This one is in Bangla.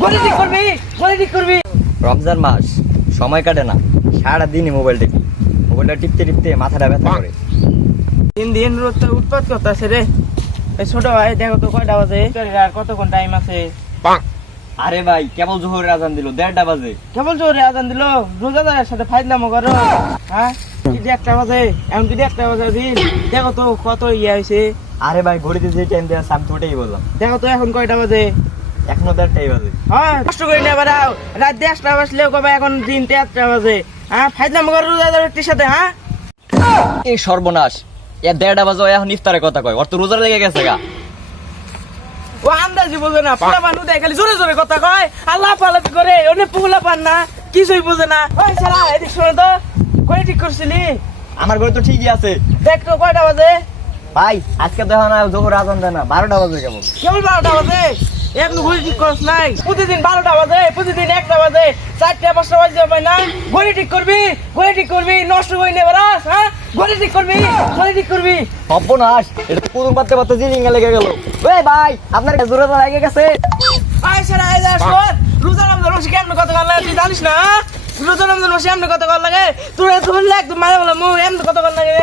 ঘড়ি ঠিক করবি, ঘড়ি ঠিক করবি। রমজান মাস সময় কাটে না, সারাদিনই মোবাইল টিপি। মোবাইলটা টিপতে টিপতে মাথাটা ব্যথা করে। দিন দিন রোদটা উৎপাত করতেছে রে। এই ছোট ভাই দেখো তো কয়টা বাজে, আর কতক্ষণ টাইম আছে? আরে ভাই কেবল জোহরের আজান দিল, 1:30 বাজে। কেবল জোরে আজান দিল, রোজাদারের সাথে ফাইজলামো করো। হ্যাঁ যদি 1টা বাজে, এখন যদি 1টা বাজে দিন, দেখো তো কত ইয়ে হয়েছে। আরে ভাই ঘড়িতে যে টাইম দেওয়া আমি তো ওটাই বললাম। দেখো তো এখন কয়টা বাজে। এখনো 1:30 বাজে। হ্যাঁ কষ্ট করে নিয়ে বেড়াও, রাত 10টা বাজলেও কবে এখন দিন 1টা বাজে। হ্যাঁ ফাইজলামো করো রোজাদারের সাথে। হ্যাঁ এই সর্বনাশ, 1:30 বাজে এখন ইফতারের কথা কয়, ওর তো রোজা লেগে গেছে গা। ও আন্দাজি বোঝে না, পোলা পান উদয় খালি জোরে জোরে কথা কয়, আল্লাহ পালাপি করে, অনেক পোলা পান না, কিছুই বোঝে না। ওই সারা এদিক শোনো তো, কই ঠিক করছিলি? আমার ঘরে তো ঠিকই আছে। দেখ তো কয়টা বাজে। ভাই আজকে তো এখন জোহর আজান দেয় না, 12টা বাজে কেবল। কেবল 12টা বাজে, এখন ঘড়ি ঠিক করছ নাই? প্রতিদিন 12টা বাজে, প্রতিদিন 1টা বাজে, 4টা 5টা বাজে পাই না। ঘড়ি ঠিক করবি, ঘড়ি ঠিক করবি, নষ্ট করে নে বেড়াস। হ্যাঁ ঘড়ি ঠিক করবি, ঘড়ি ঠিক করবি। সর্বনাশ, এটা তো কুদুম পাতে পাতে জিনিঙ্গা লেগে গেল। ওই ভাই আপনার জোরে লেগে গেছে। আয় সারা এই যা শোন, রোজা রমজান মাসে কেমন কথা কর লাগে তুই জানিস না? রোজা রমজান মাসে এমনি কথা কর লাগে, তোর ধরলে একদম মারা বলে এমনি কথা কর লাগে।